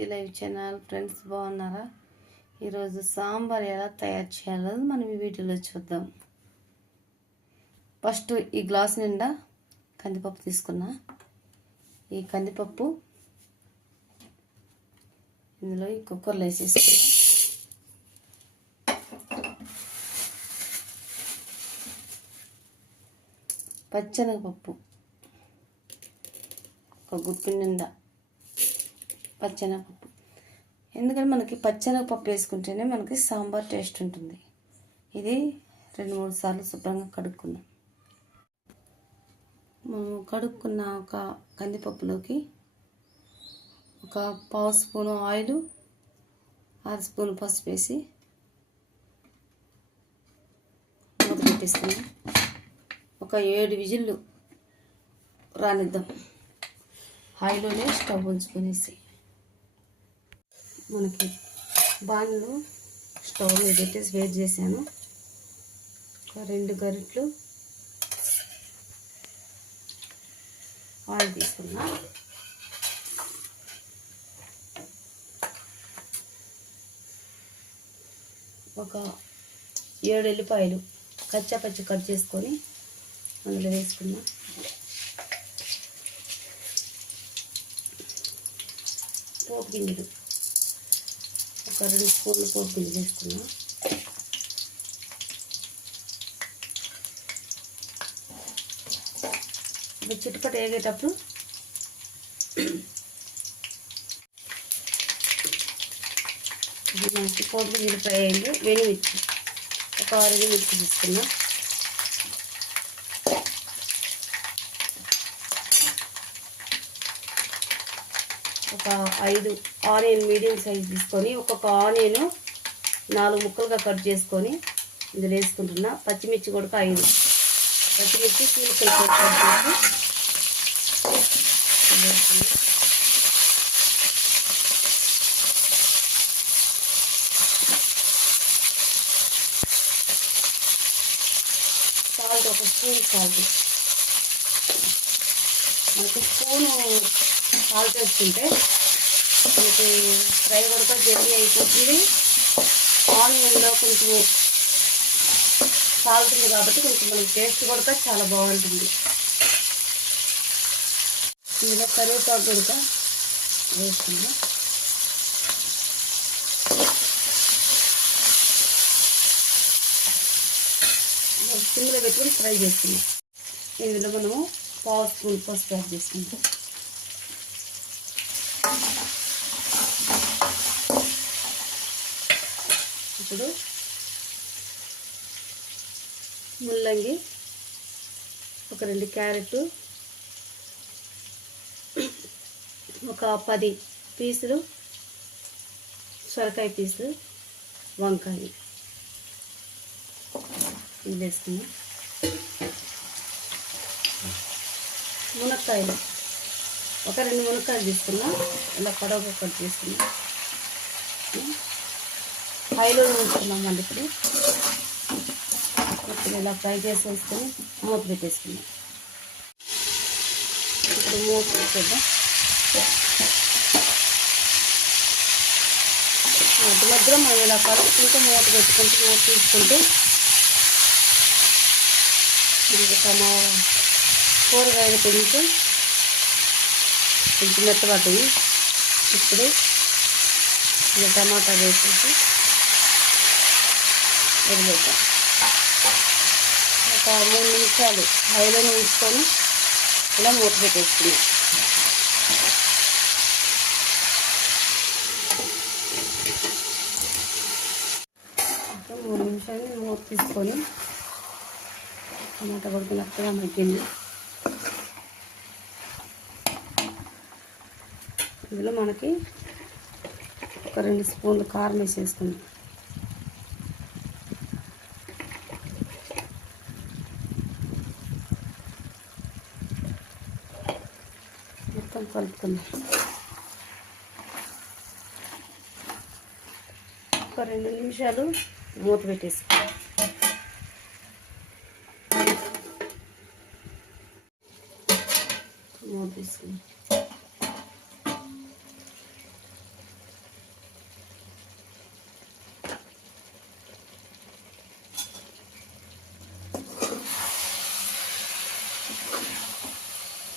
జ్యోతి live channel friends బాగున్నారా? ఈరోజు సాంబార్ ఎలా తయారు చేయాలో మనం ఈ వీడియోలో చూద్దాం. ఫస్ట్ ఈ గ్లాస్ నిండా కందిపప్పు తీసుకున్నా. ఈ కందిపప్పు ఇందులో ఈ కుక్కర్లో వేసేసుకున్నా పచ్చనగపప్పు. ఒక గుప్పి నిండా. పచ్చెనగపప్పు ఎందుకంటే మనకి పచ్చెనగపప్పు వేసుకుంటేనే మనకి సాంబార్ టేస్ట్ ఉంటుంది. ఇది రెండు మూడు సార్లు శుభ్రంగా కడుక్కుందాం. మనం కడుక్కున్న ఒక కందిపప్పులోకి ఒక పావు స్పూను ఆయిల్ ఆరు స్పూన్ పసుపు వేసి మూత పెట్టేస్తున్నాం ఒక ఏడు విజిల్లు రానిద్దాం. ఆయిల్లోనే స్టవ్ ఉంచుకునేసి. మనకి బాణలు స్టవ్ మీద పెట్టేసి వేడి చేశాను. ఒక రెండు గరిట్లు ఆయిల్ తీసుకున్నా. ఒక ఏడు ఎల్లిపాయలు కచ్చా పచ్చి కట్ చేసుకొని అందులో వేసుకున్నా. పోపు గింజలు. ఒక రెండు స్పూన్లు పోపు గింజలు వేసుకున్నా ఇప్పుడు చిట్టుపట వేగేటప్పుడు ఇది మంచి పోపు గింజలు ఫ్రై అయింది. వెనిమిర్చి ఒక ఆరు మిర్చి తీసుకున్నాం. ఒక ఐదు ఆనియన్ మీడియం సైజ్ తీసుకొని ఒక్కొక్క ఆనియన్ నాలుగు ముక్కలుగా కట్ చేసుకొని ఇందులో వేసుకుంటున్నా. పచ్చిమిర్చి కూడా ఐదు. పచ్చిమిర్చి చీలికలు కట్ చేసి సాల్ట్ ఒక స్పూన్ సాల్ట్. మనకి స్పూను సాల్ట్ వేసుకుంటే మనకి ఫ్రై కూడా జల్దీ అయిపోతుంది. ఆనియన్లో కొంచెం సాల్ట్ ఉంది కాబట్టి కొంచెం మనకి టేస్ట్ కూడా చాలా బాగుంటుంది. ఇందులో కరివేపాకు కూడా వేసుకుందాం. సిమ్లో పెట్టుకొని ఫ్రై చేసుకుందాం. ఇందులో మనము పావు స్పూన్ పసుపు యాడ్ చేసుకుంటాం ఇప్పుడు ముల్లంగి ఒక రెండు క్యారెట్ ఒక పది పీసులు సొరకాయ పీసు వంకాయ. ఇది వేసుకున్నాం మునక్కాయలు. ఒక రెండు మునక్కాయలు తీసుకున్నాం ఇలా పొడవు ఒకటి తీసుకున్నాం హైలో ఉంచుకున్నాం మళ్ళీ ఇప్పుడు. ఇప్పుడు ఇలా ఫ్రై చేసి వేసుకొని మూత పెట్టేసుకున్నాం ఇప్పుడు మూత పెట్టేద్దాం. మధ్య మధ్యలో మనం ఇలా కలుపుకుంటూ మూత పెట్టుకుంటూ మూత తీసుకుంటూ ఇంకా కూరగాయలు కొంచెం కొంచెం మెత్తబడ్డాయి ఇప్పుడు ఇక టమాటా వేసేసి వదిలేద్దాం. ఒక మూడు నిమిషాలు హైలోనే ఉంచుకొని ఇలా మూత పెట్టేసుకున్నాం మూడు నిమిషాలు మూత తీసుకొని టమాటా కూడా మెత్తగా మగ్గింది. ఇందులో మనకి ఒక రెండు స్పూన్లు కారం వేసేసుకుందాం. మొత్తం కలుపుకుందాం. ఒక రెండు నిమిషాలు మూత పెట్టేసుకుందాం. మూత తీసుకుందాం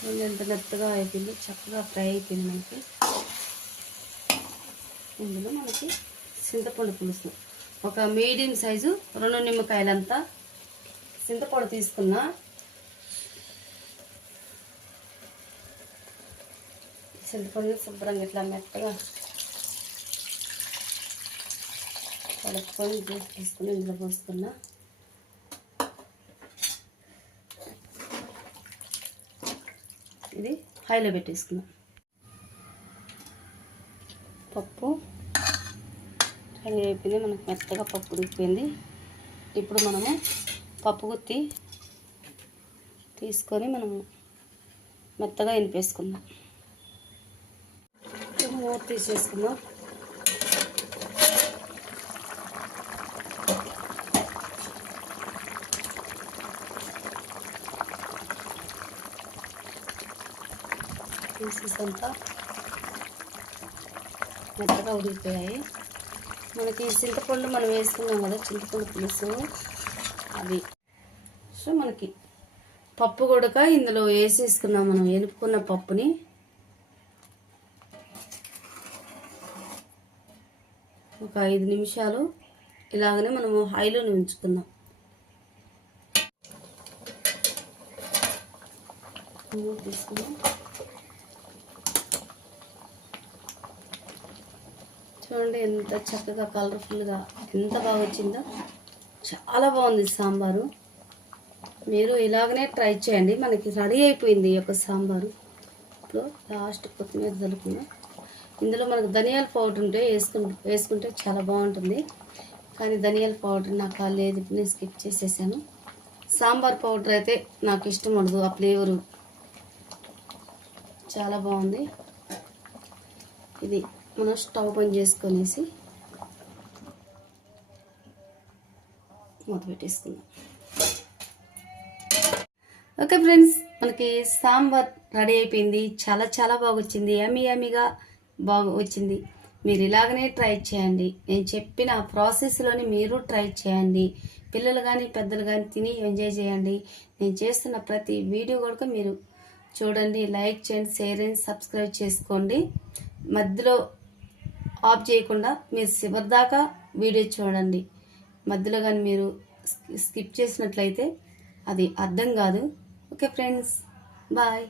చూడండి ఎంత మెత్తగా అయిపోయింది చక్కగా ఫ్రై అయిపోయింది మనకి. ఇందులో మనకి చింతపండు పులుసు. ఒక మీడియం సైజు రెండు నిమ్మకాయలంతా చింతపండు తీసుకున్నా. చింతపండు శుభ్రంగా ఇట్లా మెత్తగా కలుపుకొని తీసుకుని ఇందులో పోసుకున్నా ఇది హైలో పెట్టేసుకున్నాం పప్పు రెడీ అయిపోయింది మనకు మెత్తగా పప్పు ఉడికిపోయింది. ఇప్పుడు మనము పప్పు గుత్తి తీసుకొని మనము మెత్తగా ఇనిపేసుకుందాం మూత తీసేసుకుందాం. పీసెస్ అంతా మెత్తగా ఉడికిపోయాయి. మనకి చింతపండు మనం వేసుకున్నాం కదా చింతపండు పులుసు. అది. సో మనకి పప్పు కూడా ఇందులో వేసేసుకున్నాం మనం ఎనుపుకున్న పప్పుని. ఒక ఐదు నిమిషాలు ఇలాగనే మనము హైలోనే ఉంచుకుందాం. తీసుకుందాం. చూడండి ఎంత చక్కగా కలర్ఫుల్గా ఎంత బాగా వచ్చిందో. చాలా బాగుంది సాంబారు. మీరు ఇలాగనే ట్రై చేయండి. మనకి రెడీ అయిపోయింది ఈ యొక్క సాంబారు. ఇప్పుడు లాస్ట్ కొత్తిమీర చల్లుకున్నాం ఇందులో మనకు ధనియాల పౌడర్ ఉంటే వేసుకుంటే వేసుకుంటే చాలా బాగుంటుంది. కానీ ధనియాల పౌడర్ నాకు లేదు నేను స్కిప్ చేసేసాను. సాంబార్ పౌడర్ అయితే నాకు ఇష్టం ఉండదు ఆ ఫ్లేవరు. చాలా బాగుంది. ఇది మనం స్టవ్ బంద్ చేసుకొనేసి మూత పెట్టేసుకుందాం. ఓకే ఫ్రెండ్స్ మనకి సాంబార్ రెడీ అయిపోయింది. చాలా చాలా బాగా వచ్చింది యమీ బాగా వచ్చింది మీరు ఇలాగనే ట్రై చేయండి. నేను చెప్పిన ప్రాసెస్లోని మీరు ట్రై చేయండి. పిల్లలు కానీ పెద్దలు కానీ తిని ఎంజాయ్ చేయండి. నేను చేస్తున్న ప్రతి వీడియో కూడా మీరు చూడండి. లైక్ చేయండి షేర్ చేయండి సబ్స్క్రైబ్ చేసుకోండి. మధ్యలో ఆఫ్ చేయకుండా మీరు చివరి దాకా వీడియో చూడండి. మధ్యలో కానీ మీరు స్కిప్ చేసినట్లయితే అది అర్థం కాదు. Okay friends bye.